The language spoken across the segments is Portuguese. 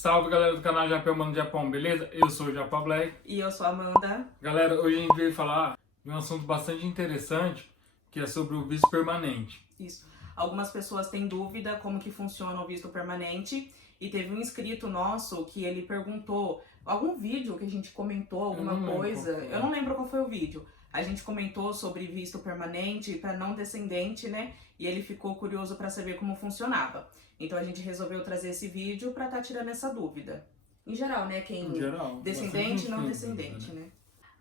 Salve galera do canal Japão Mano Japão, beleza? Eu sou o Japão Black. E eu sou a Amanda. Galera, hoje a gente veio falar de um assunto bastante interessante, que é sobre o visto permanente. Isso. Algumas pessoas têm dúvida como que funciona o visto permanente. E teve um inscrito nosso que ele perguntou algum vídeo que a gente comentou, alguma coisa. Eu não lembro qual foi o vídeo. A gente comentou sobre visto permanente para não descendente, né? E ele ficou curioso para saber como funcionava. Então a gente resolveu trazer esse vídeo para estar tirando essa dúvida. Em geral, né? Quem descendente e não descendente, né?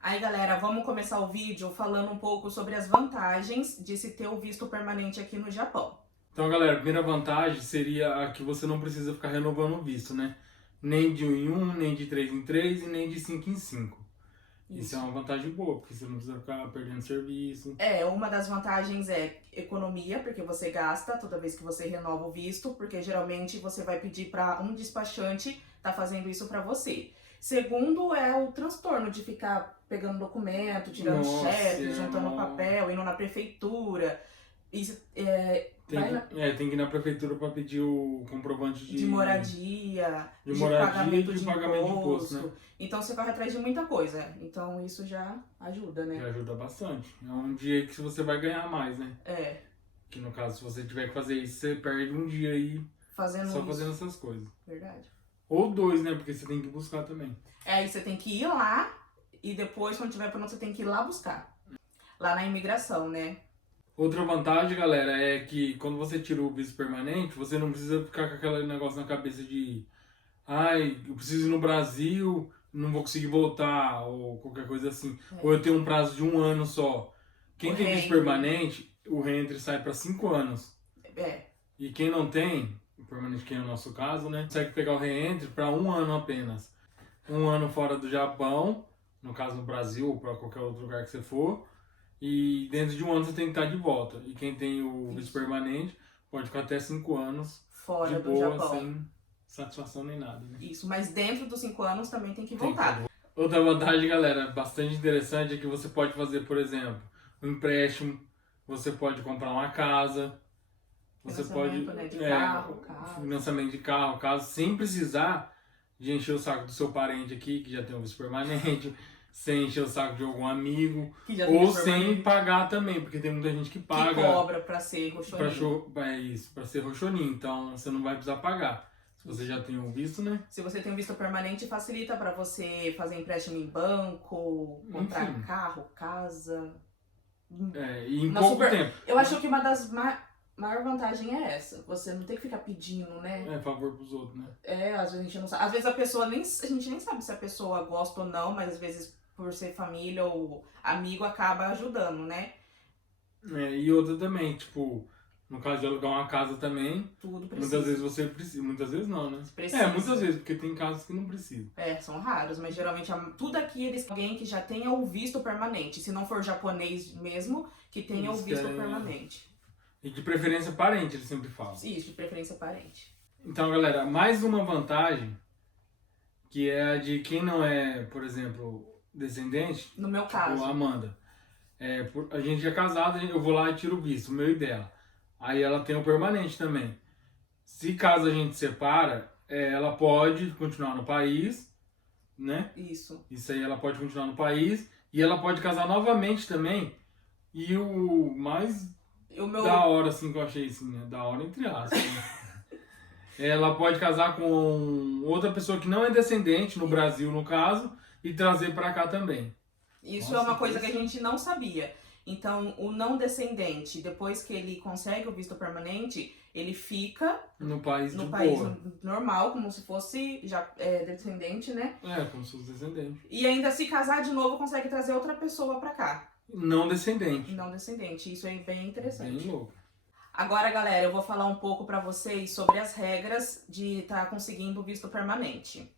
Aí, galera, vamos começar o vídeo falando um pouco sobre as vantagens de se ter o visto permanente aqui no Japão. Então, galera, a primeira vantagem seria a que você não precisa ficar renovando o visto, né? Nem de 1 em 1, nem de 3 em 3 e nem de 5 em 5. Isso é uma vantagem boa, porque você não precisa ficar perdendo serviço. Uma das vantagens é economia, porque você gasta toda vez que você renova o visto, porque geralmente você vai pedir para um despachante tá fazendo isso para você. Segundo é o transtorno de ficar pegando documento, tirando cheque, juntando papel, indo na prefeitura. Isso, tem que ir na prefeitura para pedir o comprovante de moradia, de pagamento de imposto. né? Então você corre atrás de muita coisa. Então isso já ajuda, né? Já ajuda bastante. É um dia que você vai ganhar mais, né? É. Que no caso, se você tiver que fazer isso, você perde um dia aí fazendo essas coisas. Verdade. Ou 2, né? Porque você tem que buscar também. Aí você tem que ir lá e depois, quando tiver pronto, você tem que ir lá buscar. Lá na imigração, né? Outra vantagem, galera, é que quando você tira o visto permanente, você não precisa ficar com aquele negócio na cabeça de eu preciso ir no Brasil, não vou conseguir voltar, ou qualquer coisa assim. Ou eu tenho um prazo de 1 ano só. Quem tem visto permanente, o reentre sai para 5 anos. E quem não tem, o permanente que é o nosso caso, né, consegue pegar o reentre para 1 ano apenas. 1 ano fora do Japão, no caso no Brasil ou para qualquer outro lugar que você for. E dentro de 1 ano você tem que estar de volta. E quem tem o visto permanente pode ficar até 5 anos fora de do boa, Japão. sem satisfação nem nada, né? Isso, mas dentro dos 5 anos também tem que voltar. Outra vantagem, galera, bastante interessante é que você pode fazer, por exemplo, um empréstimo, você pode comprar uma casa, você pode de carro. Financiamento de carro, caso sem precisar de encher o saco do seu parente aqui, que já tem um visto permanente, sem encher o saco de algum amigo, ou sem pagar também, porque tem muita gente que paga. Que cobra pra ser roxoninho. Pra ser roxoninho, então você não vai precisar pagar. Se você já tem um visto, né? Se você tem um visto permanente, facilita pra você fazer empréstimo em banco, comprar carro, casa. E em pouco tempo. Eu acho que uma das maior vantagem é essa. Você não tem que ficar pedindo, né? Favor pros outros, né? Às vezes a gente não sabe. Às vezes a gente nem sabe se a pessoa gosta ou não, mas às vezes por ser família ou amigo acaba ajudando, né? E outra também, tipo, no caso de alugar uma casa também, tudo precisa. Muitas vezes você precisa, muitas vezes não, né? Precisa. Muitas vezes, porque tem casos que não precisam. São raros, mas geralmente tudo aqui eles alguém que já tenha o visto permanente, se não for japonês mesmo, que tenha o visto permanente. E de preferência parente, eles sempre falam. Isso, de preferência parente. Então, galera, mais uma vantagem, que é a de quem não é, por exemplo, descendente. No meu caso. Amanda. A gente é casado, eu vou lá e tiro o visto, o meu e dela. Aí ela tem o permanente também. Se caso a gente separa, ela pode continuar no país, né? Isso aí ela pode continuar no país. E ela pode casar novamente também. E o mais da hora, assim, que eu achei, assim, né? Da hora entre aspas. Ela pode casar com outra pessoa que não é descendente, no Brasil, no caso, e trazer pra cá também. Isso é uma coisa que a gente não sabia. Então, o não descendente, depois que ele consegue o visto permanente, ele fica no país normal, como se fosse já descendente, né? Como se fosse descendente. E ainda se casar de novo, consegue trazer outra pessoa pra cá. Não descendente. Não descendente. Isso é bem interessante. Bem louco. Agora, galera, eu vou falar um pouco pra vocês sobre as regras de estar conseguindo o visto permanente.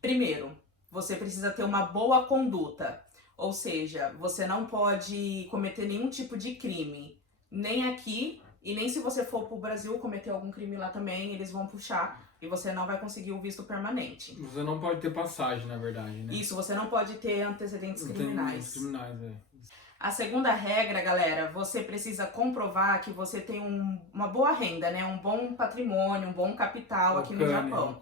Primeiro, você precisa ter uma boa conduta. Ou seja, você não pode cometer nenhum tipo de crime. Nem aqui, e nem se você for pro Brasil cometer algum crime lá também, eles vão puxar e você não vai conseguir o visto permanente. Você não pode ter passagem, na verdade, né? Isso, você não pode ter antecedentes criminais. A segunda regra, galera, você precisa comprovar que você tem uma boa renda, né? Um bom patrimônio, um bom capital aqui no Japão.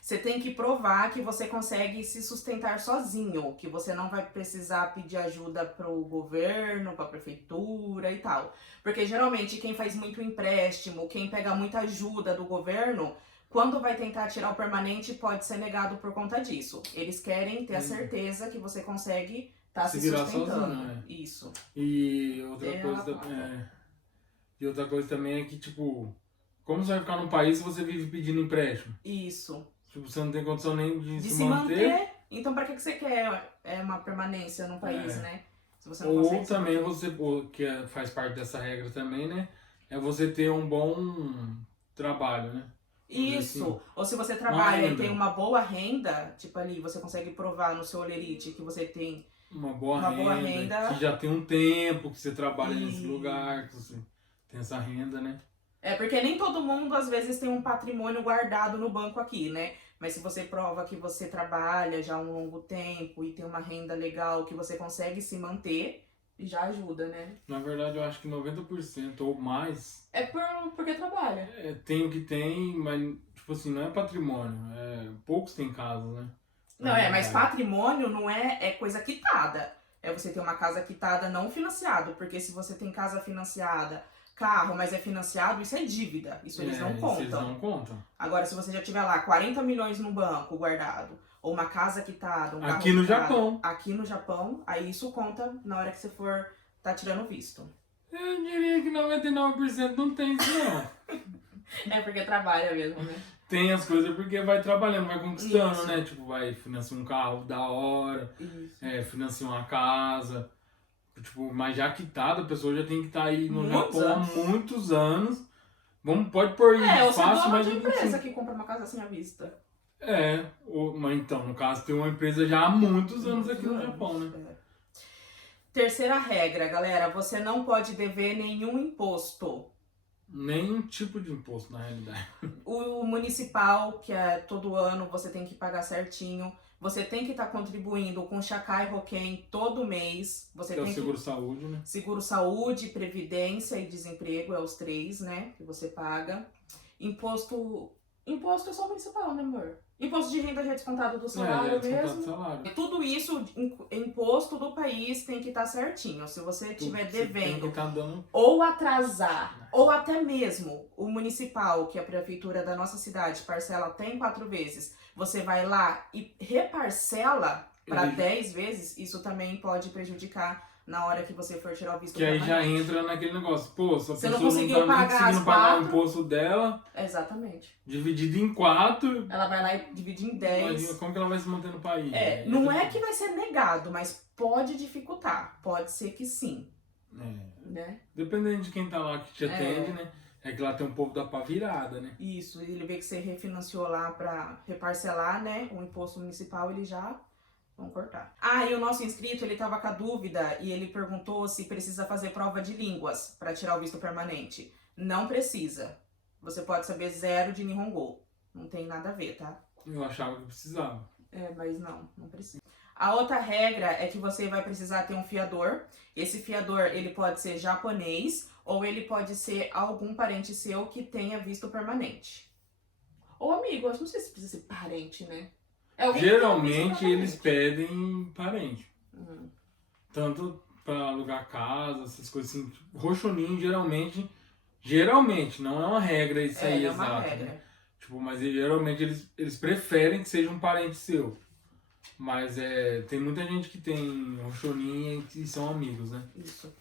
Você tem que provar que você consegue se sustentar sozinho, que você não vai precisar pedir ajuda pro governo, pra prefeitura e tal. Porque geralmente quem faz muito empréstimo, quem pega muita ajuda do governo, quando vai tentar tirar o permanente pode ser negado por conta disso. Eles querem ter a certeza que você consegue se sustentando. Sozinho, né? Isso. E outra coisa também é que, tipo, como você vai ficar num país se você vive pedindo empréstimo? Isso. Tipo, você não tem condição nem de se manter. Então, pra que você quer uma permanência no país, né? Se você não ou também você, que faz parte dessa regra também, né? É você ter um bom trabalho, né? Isso. Assim, ou se você trabalha e tem uma boa renda, tipo ali, você consegue provar no seu olerite que você tem uma boa renda, que já tem um tempo que você trabalha nesse lugar, que você tem essa renda, né? É porque nem todo mundo às vezes tem um patrimônio guardado no banco aqui, né? Mas se você prova que você trabalha já há um longo tempo e tem uma renda legal que você consegue se manter, já ajuda, né? Na verdade, eu acho que 90% ou mais... É porque trabalha. Tem o que tem, mas, tipo assim, não é patrimônio. Poucos têm casa, né? Não, mas patrimônio não é coisa quitada. É você ter uma casa quitada não financiado. Porque se você tem casa financiada, carro, mas é financiado, isso é dívida. Isso eles não contam. Eles não contam. Agora, se você já tiver lá 40 milhões no banco guardado, ou uma casa quitada, um carro aqui no quitada, Japão. Aqui no Japão, aí isso conta na hora que você for tirando visto. Eu diria que 99% não tem isso, não. É porque trabalha mesmo, né? Tem as coisas porque vai trabalhando, vai conquistando, né? Tipo, vai financiar um carro da hora, financiar uma casa. Tipo, mas já quitada, a pessoa já tem que estar aí no Japão há muitos anos. Pode pôr isso fácil, mas... É, uma empresa que compra uma casa assim à vista. Mas então, no caso, tem uma empresa já há muitos anos aqui no Japão, né? Terceira regra, galera, você não pode dever nenhum imposto. Nenhum tipo de imposto, na realidade. O municipal, que é todo ano, você tem que pagar certinho. Você tem que estar contribuindo com o Shakai Hoken todo mês. Você tem o seguro-saúde, né? Seguro-saúde, previdência e desemprego, é os 3, né? Que você paga. Imposto é só municipal, né, amor? Imposto de renda já é descontado do salário mesmo. Salário. E tudo isso, imposto do país, tem que estar certinho. Se você estiver devendo ou atrasar, ou até mesmo o municipal, que é a prefeitura da nossa cidade, parcela até em 4 vezes, você vai lá e reparcela para 10 vezes, isso também pode prejudicar na hora que você for tirar o visto permanente. Que aí já entra naquele negócio. Pô, se a pessoa não conseguiu conseguindo pagar o imposto dela... Exatamente. Dividido em 4... Ela vai lá e divide em 10. Como que ela vai se manter no país? Não é que vai ser negado, mas pode dificultar. Pode ser que sim. Né? Dependendo de quem tá lá que te atende, né? É que lá tem um povo da pá virada, né? Isso, ele vê que você refinanciou lá pra reparcelar, né? O imposto municipal, ele já... Vamos cortar. E o nosso inscrito, ele tava com a dúvida e ele perguntou se precisa fazer prova de línguas para tirar o visto permanente. Não precisa. Você pode saber 0 de Nihongo. Não tem nada a ver, tá? Eu achava que precisava. Mas não precisa. A outra regra é que você vai precisar ter um fiador. Esse fiador, ele pode ser japonês ou ele pode ser algum parente seu que tenha visto permanente. Ou amigo, eu não sei se precisa ser parente, né? Geralmente eles pedem parente. Tanto pra alugar casa, essas coisas assim. Rochoninho, geralmente, não é uma regra isso aí exato. É uma regra. Né? Tipo, mas geralmente eles preferem que seja um parente seu. Mas tem muita gente que tem rochoninha e são amigos, né? Isso.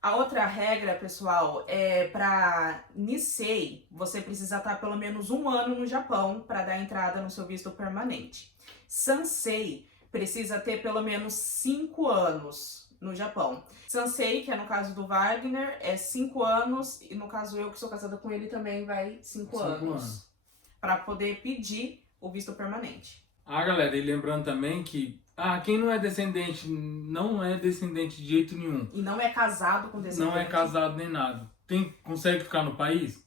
A outra regra, pessoal, é para Nisei, você precisa estar pelo menos 1 ano no Japão para dar entrada no seu visto permanente. Sansei precisa ter pelo menos 5 anos no Japão. Sansei, que é no caso do Wagner, é 5 anos, e no caso eu que sou casada com ele também vai 5 anos. Para poder pedir o visto permanente. Galera, e lembrando também que quem não é descendente de jeito nenhum. E não é casado com descendente. Não é casado nem nada. Consegue ficar no país?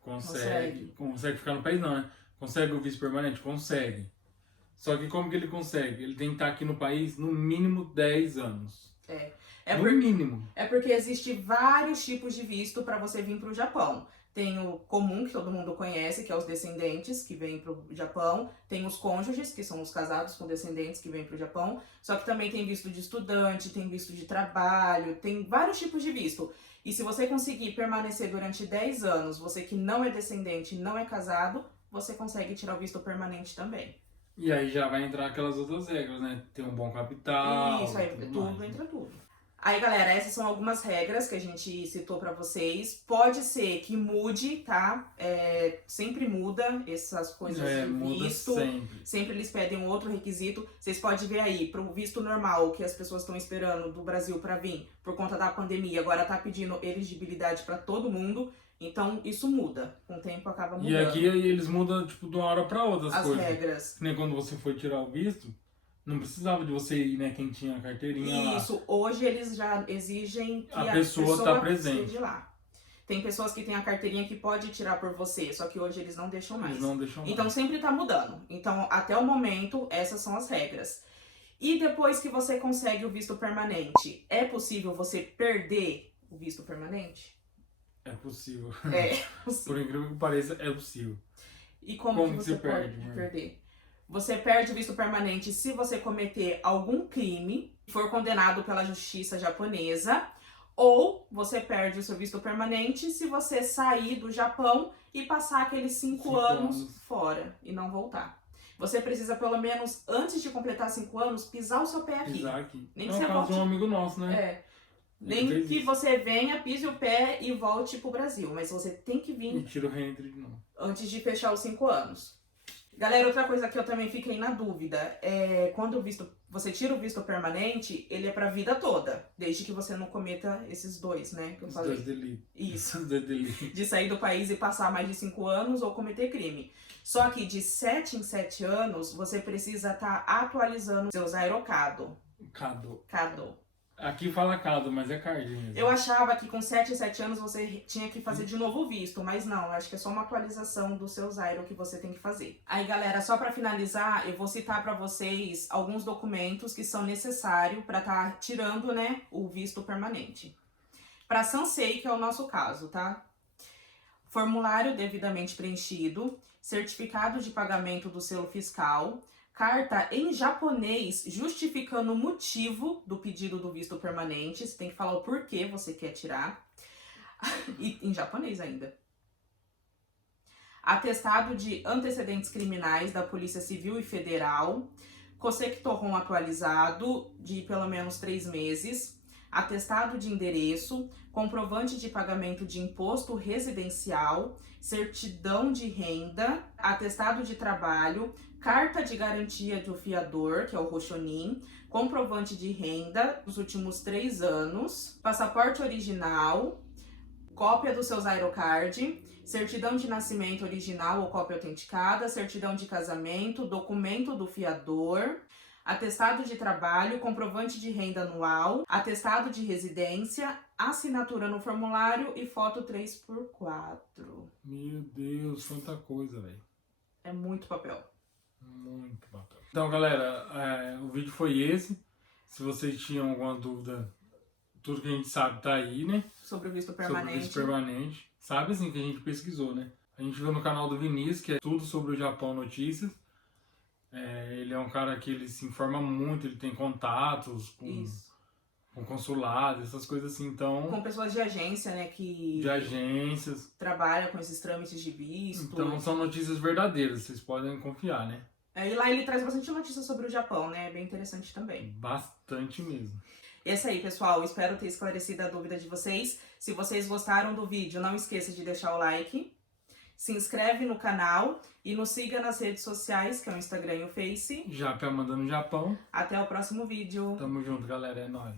Consegue. Consegue ficar no país não, né? Consegue o visto permanente? Consegue. Só que como que ele consegue? Ele tem que estar aqui no país no mínimo 10 anos. É, No por- mínimo. é porque existe vários tipos de visto para você vir para o Japão. Tem o comum, que todo mundo conhece, que é os descendentes que vêm para o Japão. Tem os cônjuges, que são os casados com descendentes que vêm para o Japão. Só que também tem visto de estudante, tem visto de trabalho, tem vários tipos de visto. E se você conseguir permanecer durante 10 anos, você que não é descendente, não é casado, você consegue tirar o visto permanente também. E aí já vai entrar aquelas outras regras, né? Ter um bom capital. Isso aí, tudo tudo mais, né? entra tudo. Aí, galera, essas são algumas regras que a gente citou pra vocês. Pode ser que mude, tá? Sempre muda essas coisas de Muda visto. sempre. Sempre eles pedem um outro requisito. Vocês podem ver aí, pro visto normal que as pessoas estão esperando do Brasil pra vir, por conta da pandemia, agora tá pedindo elegibilidade pra todo mundo. Então, isso muda. Com o tempo acaba mudando. E aqui aí eles mudam, tipo, de uma hora pra outra as as coisas. regras. Que nem quando você foi tirar o visto, não precisava de você ir, né? Quem tinha a carteirinha lá. Isso, hoje eles já exigem que A pessoa tá presente. esteja lá. Tem pessoas que têm a carteirinha que pode tirar por você, só que hoje eles não deixam mais. Eles não deixam mais. Então sempre tá mudando. Então, até o momento, essas são as regras. E depois que você consegue o visto permanente, é possível você perder o visto permanente? É possível. É Por possível. incrível que pareça, é possível. E como Como que que você você pode perde, amor? perder? Você perde o visto permanente se você cometer algum crime, for condenado pela justiça japonesa, ou você perde o seu visto permanente se você sair do Japão e passar aqueles 5 anos fora e não voltar. Você precisa, pelo menos, antes de completar 5 anos, pisar o seu pé aqui. Pisar aqui. Nem É que o você caso de volte. um amigo nosso, né? Nem fez que isso. você venha, pise o pé e volte pro Brasil. Mas você tem que vir E tira o reentry de novo. antes de fechar os 5 anos. Galera, outra coisa que eu também fiquei na dúvida é quando você tira o visto permanente, ele é pra vida toda, desde que você não cometa esses dois, né, que eu Os falei. dois delitos. Isso, Os dois delitos. de sair do país e passar mais de 5 anos ou cometer crime. Só que de 7 em 7 anos, você precisa estar atualizando seus aerocado. Cado. Aqui fala cado, mas é card mesmo. Eu achava que com 7 em 7 anos você tinha que fazer de novo o visto, mas não, acho que é só uma atualização do seu Zairo que você tem que fazer. Aí, galera, só pra finalizar, eu vou citar pra vocês alguns documentos que são necessários pra estar tirando, né, o visto permanente. Pra Sansei, que é o nosso caso, tá? Formulário devidamente preenchido, certificado de pagamento do selo fiscal, carta em japonês justificando o motivo do pedido do visto permanente. Você tem que falar o porquê você quer tirar. E em japonês ainda. Atestado de antecedentes criminais da Polícia Civil e Federal. Cosectorron atualizado de pelo menos 3 meses. Atestado de endereço. Comprovante de pagamento de imposto residencial. Certidão de renda. Atestado de trabalho. Carta de garantia do fiador, que é o Roshonin, comprovante de renda dos últimos 3 anos, passaporte original, cópia do seu Zairocard, certidão de nascimento original ou cópia autenticada, certidão de casamento, documento do fiador, atestado de trabalho, comprovante de renda anual, atestado de residência, assinatura no formulário e foto 3x4. Meu Deus, quanta coisa, velho. É muito papel. Muito papel. Então, galera, o vídeo foi esse. Se vocês tinham alguma dúvida, tudo que a gente sabe tá aí, né? Sobre o visto Sobre o permanente. visto permanente. Sabe assim que a gente pesquisou, né? A gente viu no canal do Vinícius, que é tudo sobre o Japão Notícias. Ele é um cara que ele se informa muito, ele tem contatos com consulado, essas coisas assim, então... Com pessoas de agência, né, que De agências. trabalham com esses trâmites de visto. Então são notícias verdadeiras, vocês podem confiar, né? E lá ele traz bastante notícias sobre o Japão, né? É bem interessante também. Bastante mesmo. Esse aí, pessoal. Espero ter esclarecido a dúvida de vocês. Se vocês gostaram do vídeo, não esqueça de deixar o like. Se inscreve no canal e nos siga nas redes sociais, que é o Instagram e o Face. Japé mandando no Japão. Até o próximo vídeo. Tamo junto, galera. É nóis.